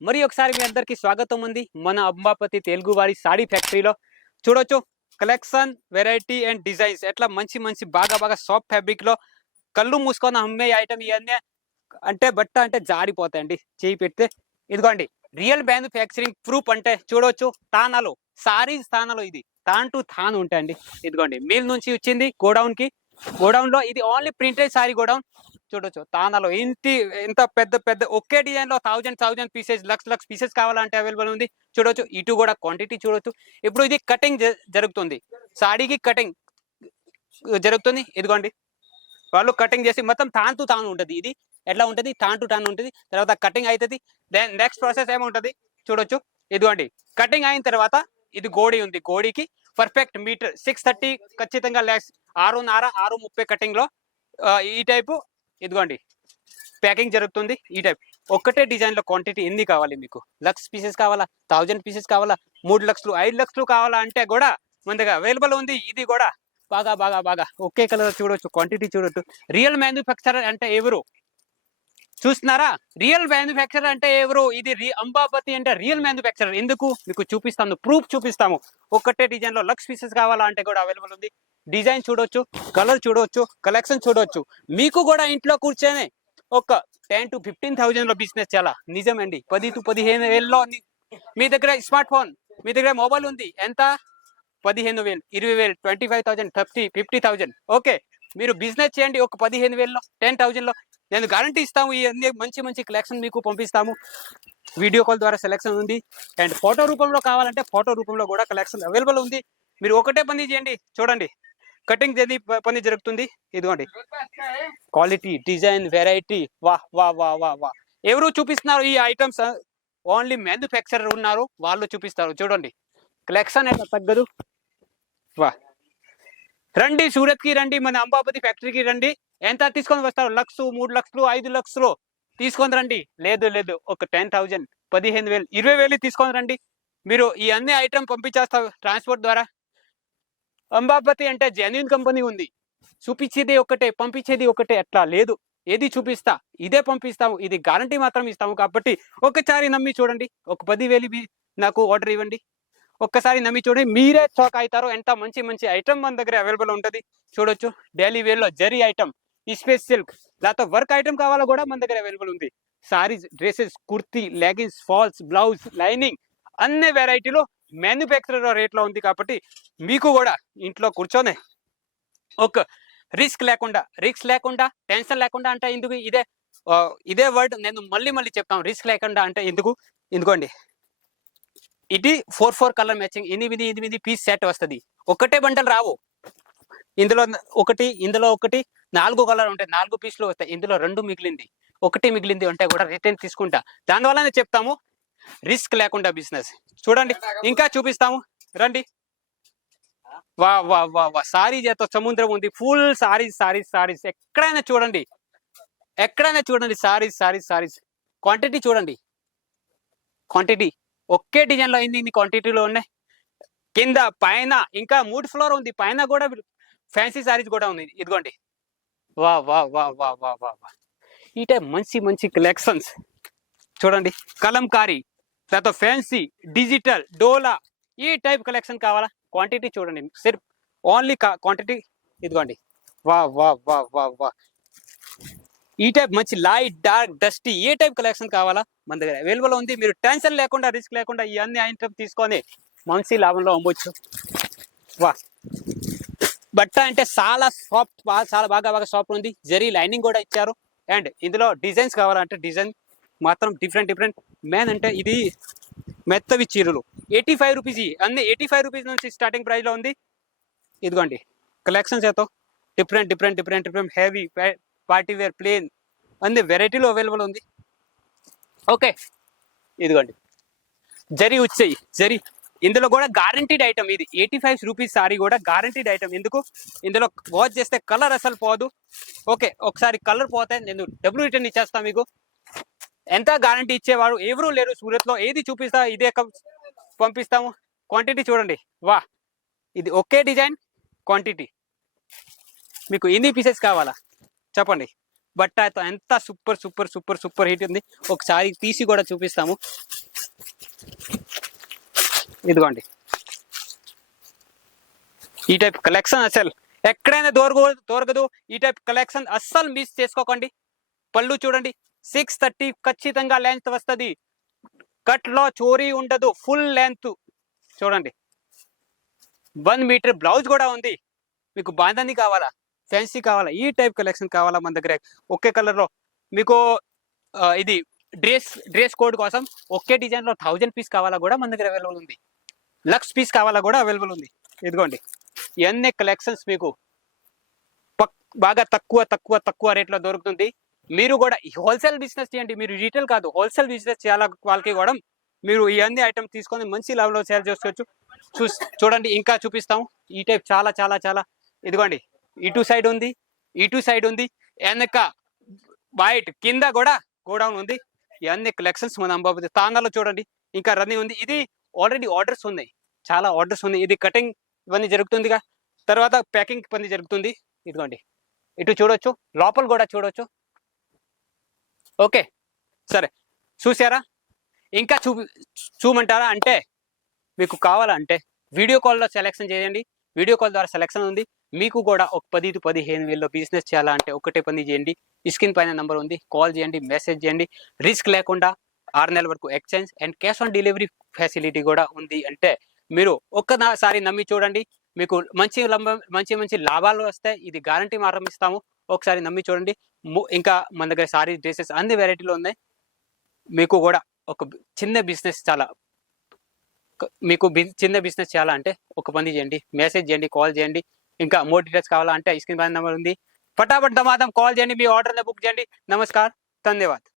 మరి ఒకసారి మీ అందరికీ స్వాగతం ఉంది మన అంబాపతి తెలుగు వారి సాడీ ఫ్యాక్టరీలో. చూడొచ్చు కలెక్షన్, వెరైటీ అండ్ డిజైన్స్ ఎట్లా మంచి మంచి బాగా సాఫ్ట్ ఫ్యాబ్రిక్ లో కళ్ళు మూసుకొని అమ్మే ఐటమ్ ఇవన్నీ. అంటే బట్ట అంటే జారిపోతాయండి చేయి పెడితే. ఇదిగోండి రియల్ మ్యానుఫ్యాక్చరింగ్ ప్రూఫ్. అంటే చూడొచ్చు తానాలో సారీస్ తానాలో ఇది తాన్ టు తాన్ ఉంటాయండి. ఇదిగోండి మిల్ నుంచి వచ్చింది గోడౌన్ లో ఇది ఓన్లీ ప్రింటెడ్ సారీ గోడౌన్. చూడొచ్చు తానాలో ఇంత పెద్ద ఒకే డిజైన్ లో థౌజండ్ పీసెస్ లక్ష పీసెస్ కావాలంటే అవైలబుల్ ఉంది. చూడొచ్చు ఇటు కూడా క్వాంటిటీ చూడొచ్చు. ఇప్పుడు ఇది కటింగ్ జరుగుతుంది, సాడీకి కటింగ్ జరుగుతుంది. ఇదిగోండి వాళ్ళు కటింగ్ చేసి మొత్తం తాన్ టు తాను ఉంటుంది. ఇది ఎట్లా ఉంటుంది, తాన్ టు టాన్ ఉంటుంది. తర్వాత కటింగ్ అవుతుంది. దెన్ నెక్స్ట్ ప్రాసెస్ ఏముంటుంది చూడొచ్చు. ఇదిగోండి కటింగ్ అయిన తర్వాత ఇది గోడి ఉంది, గోడికి పర్ఫెక్ట్ మీటర్ 630 ఖచ్చితంగా ల్యాక్స్ 6.5 కటింగ్ లో ఈ టైపు. ఇదిగోండి ప్యాకింగ్ జరుగుతుంది ఈ టైప్. ఒక్కటే డిజైన్ లో క్వాంటిటీ ఎన్ని కావాలి మీకు? లక్ష పీసెస్ కావాలా, 1000 పీసెస్ కావాలా, 3 లక్షలు 5 లక్షలు కావాలా అంటే కూడా మన దగ్గర అవైలబుల్ ఉంది. ఇది కూడా బాగా ఒకే కలర్ చూడొచ్చు, క్వాంటిటీ చూడొచ్చు. రియల్ మ్యానుఫ్యాక్చరర్ అంటే ఎవరు చూస్తున్నారా? రియల్ మ్యానుఫ్యాక్చరర్ అంటే ఎవరు? ఇది అంబాపతి అంటే రియల్ మ్యానుఫ్యాక్చరర్. ఎందుకు మీకు చూపిస్తాను, ప్రూఫ్ చూపిస్తాము. ఒక్కటే డిజైన్ లో లక్ష పీసెస్ కావాలా అంటే కూడా అవైలబుల్ ఉంది. డిజైన్ చూడొచ్చు, కలర్ చూడొచ్చు, కలెక్షన్ చూడొచ్చు. మీకు కూడా ఇంట్లో కూర్చొని ఒక 10 to 15,000 లో బిజినెస్ చాలా నిజమండి. 10 to 15,000 మీ దగ్గర స్మార్ట్ ఫోన్, మీ దగ్గర మొబైల్ ఉంది. ఎంత? 15,000, 20,000, 25,000, 50,000. ఓకే, మీరు బిజినెస్ చేయండి ఒక 15,000లో, 10,000 లో. నేను గ్యారంటీ ఇస్తాము. ఈ అన్ని మంచి కలెక్షన్ మీకు పంపిస్తాము. వీడియో కాల్ ద్వారా సెలెక్షన్ ఉంది. అండ్ ఫోటో రూపంలో కావాలంటే ఫోటో రూపంలో కూడా కలెక్షన్ అవైలబుల్ ఉంది. మీరు ఒకటే పని చేయండి. చూడండి కటింగ్ చేది పని జరుగుతుంది. ఇదిగోండి క్వాలిటీ, డిజైన్, వెరైటీ. వా ఎవరు చూపిస్తున్నారు ఈ ఐటమ్స్? ఓన్లీ మ్యానుఫ్యాక్చరర్ ఉన్నారు, వాళ్ళు చూపిస్తారు. చూడండి కలెక్షన్ ఎట్లా తగ్గదు. వా రండి, సూరత్ కి రండి, మన అంబాపతి ఫ్యాక్టరీకి రండి. ఎంత తీసుకొని వస్తారు? 1,00,000, 3 లక్షలు, 5 లక్షలు తీసుకొని రండి. లేదు ఒక 10,000, 15,000, 20,000 తీసుకొని రండి. మీరు ఈ అన్ని ఐటమ్ పంపించేస్తారు ట్రాన్స్పోర్ట్ ద్వారా. అంబాపతి అంటే జెన్యున్ కంపెనీ ఉంది. చూపించేది ఒకటే, పంపించేది ఒకటే. అట్లా లేదు, ఏది చూపిస్తా ఇదే పంపిస్తాము. ఇది గ్యారంటీ మాత్రం ఇస్తాము. కాబట్టి ఒకసారి నమ్మి చూడండి. ఒక 10,000 నాకు ఆర్డర్ ఇవ్వండి. ఒక్కసారి నమ్మి చూడండి, మీరే షాక్ అవుతారు. ఎంత మంచి ఐటమ్ మన దగ్గర అవైలబుల్ ఉంటుంది. చూడొచ్చు డైలీ వేర్ లో జరీ ఐటమ్, స్పేస్ సిల్క్, లేకపోతే వర్క్ ఐటమ్ కావాలా కూడా మన దగ్గర అవైలబుల్ ఉంది. Saris, dresses, kurti, leggings, falls, blouse, lining అన్ని వెరైటీలో మ్యానుఫ్యాక్చరర్ రేట్లో ఉంది. కాబట్టి మీకు కూడా ఇంట్లో కూర్చొని ఒక రిస్క్ లేకుండా టెన్షన్ లేకుండా అంటే ఎందుకు, ఇదే వర్డ్ నేను మళ్ళీ చెప్తాను. రిస్క్ లేకుండా అంటే ఎందుకు? ఎందుకోండి ఇది 4 కలర్ మ్యాచింగ్ 8 పీస్ సెట్ వస్తుంది. ఒకటే బండలు రావు. ఇందులో ఒకటి 4 కలర్ ఉంటాయి. 4 పీసులు వస్తాయి. ఇందులో 2 మిగిలింది, ఒకటి మిగిలింది అంటే కూడా రిటర్న్ తీసుకుంటా. దానివల్లనే చెప్తాము రిస్క్ లేకుండా బిజినెస్. చూడండి ఇంకా చూపిస్తాము రండి. వా సారీ చేత సముద్రం ఉంది. ఫుల్ సారీస్. ఎక్కడైనా చూడండి సారీస్. క్వాంటిటీ చూడండి, క్వాంటిటీ ఒకే డిజైన్ లో ఇన్ని క్వాంటిటీలో ఉన్నాయి. కింద పైన ఇంకా 3 ఫ్లోర్ ఉంది. పైన కూడా ఫ్యాన్సీ సారీస్ కూడా ఉంది. ఇదిగోండి వా ఈ టైప్ మంచి కలెక్షన్స్ చూడండి. కలంకారీ, తర్వాత ఫ్యాన్సీ, డిజిటల్, డోలా, ఈ టైప్ కలెక్షన్ కావాలా? క్వాంటిటీ చూడండి, సిర్ఫ్ ఓన్లీ క్వాంటిటీ. ఇదిగోండి వా ఈ టైప్ మంచి లైట్, డార్క్, డస్టీ ఏ టైప్ కలెక్షన్ కావాలా మన దగ్గర అవైలబుల్ ఉంది. మీరు టెన్షన్ లేకుండా, రిస్క్ లేకుండా ఈ అన్ని ఐటమ్ తీసుకొని మంచి లాభంలో అమ్మొచ్చు. వా బట్ట అంటే చాలా సాఫ్ట్, చాలా బాగా సాఫ్ట్ ఉంది. జరీ లైనింగ్ కూడా ఇచ్చారు. అండ్ ఇందులో డిజైన్స్ కావాలంటే డిజైన్ మాత్రం డిఫరెంట్. మెయిన్ అంటే ఇది మెత్తవి చీరలు 85 రూపీస్. అన్ని 85 రూపీస్ నుంచి స్టార్టింగ్ ప్రైస్ లో ఉంది. ఇదిగోండి కలెక్షన్స్ అయితే different heavy, party wear, plain అన్ని వెరైటీలో అవైలబుల్ ఉంది. ఓకే, ఇదిగోండి జరీ వచ్చాయి. ఇందులో కూడా గ్యారంటీడ్ ఐటమ్. ఇది 85 రూపీస్ సారీ కూడా గ్యారంటీడ్ ఐటమ్. ఎందుకు? ఇందులో వాష్ చేస్తే కలర్ అసలు పోదు. ఓకే, ఒకసారి కలర్ పోతే నేను డబ్బులు రిటర్న్ ఇచ్చేస్తాను మీకు. ఎంత గ్యారంటీ ఇచ్చేవాడు ఎవరు లేరు సూరత్ లో. ఏది చూపిస్తా ఇదే పంపిస్తాము. క్వాంటిటీ చూడండి. వా ఇది ఒకే డిజైన్, క్వాంటిటీ. మీకు ఎన్ని పీసెస్ కావాలా చెప్పండి. బట్ట ఎంత super super super super hit ఉంది. ఒకసారి తీసి కూడా చూపిస్తాము. ఇదిగోండి ఈ టైప్ కలెక్షన్ అసలు ఎక్కడైనా దొరకదు. ఈ టైప్ కలెక్షన్ అస్సలు మిస్ చేసుకోకండి. పళ్ళు చూడండి 630 ఖచ్చితంగా లెంత్ వస్తుంది. కట్ లో చోరీ ఉండదు. ఫుల్ లెంత్ చూడండి. 1 మీటర్ బ్లౌజ్ కూడా ఉంది. మీకు బాంధని కావాలా, ఫ్యాన్సీ కావాలా, ఈ టైప్ కలెక్షన్ కావాలా మన దగ్గర ఒకే కలర్ లో మీకు ఇది డ్రెస్ కోడ్ కోసం ఒకే డిజైన్ లో 1000 పీస్ కావాలా కూడా మన దగ్గర అవైలబుల్ ఉంది. లక్స్ పీస్ కావాలా కూడా అవైలబుల్ ఉంది. ఇదిగోండి ఇవన్నీ కలెక్షన్స్ మీకు బాగా తక్కువ రేట్లో దొరుకుతుంది. మీరు కూడా హోల్సేల్ బిజినెస్ చేయండి. మీరు రీటైల్ కాదు, హోల్సేల్ బిజినెస్ చేయాల వాళ్ళకి కూడా మీరు ఇవన్నీ ఐటమ్ తీసుకొని మంచి లెవెల్లో సేల్ చేసుకోవచ్చు. చూడండి ఇంకా చూపిస్తాము. ఈ టైప్ చాలా చాలా చాలా ఇదిగోండి ఇటు సైడ్ ఉంది, ఇటు సైడ్ ఉంది, వెనక వైట్ కింద కూడా గోడౌన్ ఉంది. ఇవన్నీ కలెక్షన్స్ మన అంబాపతి తాండాలో చూడండి ఇంకా రన్నింగ్ ఉంది. ఇది ఆల్రెడీ ఆర్డర్స్ ఉన్నాయి, చాలా ఆర్డర్స్ ఉన్నాయి. ఇది కటింగ్ ఇవన్నీ జరుగుతుందిగా, తర్వాత ప్యాకింగ్ పని జరుగుతుంది. ఇదిగోండి ఇటు చూడొచ్చు, లోపల కూడా చూడొచ్చు. ఓకే సరే చూసారా? ఇంకా చూమంటారా అంటే మీకు కావాలంటే వీడియో కాల్లో సెలెక్షన్ చేయండి. వీడియో కాల్ ద్వారా సెలెక్షన్ ఉంది. మీకు కూడా ఒక 10 to 15 వేల్లో బిజినెస్ చేయాలంటే ఒకటే పని చేయండి. స్క్రీన్ పైన నెంబర్ ఉంది, కాల్ చేయండి, మెసేజ్ చేయండి. రిస్క్ లేకుండా 6 నెలల వరకు exchange and cash on delivery facility కూడా ఉంది. అంటే మీరు ఒక్కసారి నమ్మి చూడండి, మీకు మంచి లాభాలు వస్తాయి. ఇది గ్యారంటీ మాత్రం ఇస్తాము. ఒకసారి నమ్మి చూడండి. ఇంకా మన దగ్గర సారీ డ్రెస్సెస్ అన్ని వెరైటీలు ఉన్నాయి. మీకు కూడా ఒక చిన్న బిజినెస్ చిన్న బిజినెస్ చేయాలంటే ఒక పని చేయండి, మెసేజ్ చేయండి, కాల్ చేయండి. ఇంకా మోర్ డీటెయిల్స్ కావాలంటే స్క్రీన్ పైన నెంబర్ ఉంది. ఫటాఫట్ దమాదం కాల్ చేయండి, మీ ఆర్డర్ని బుక్ చేయండి. నమస్కార్, ధన్యవాద్.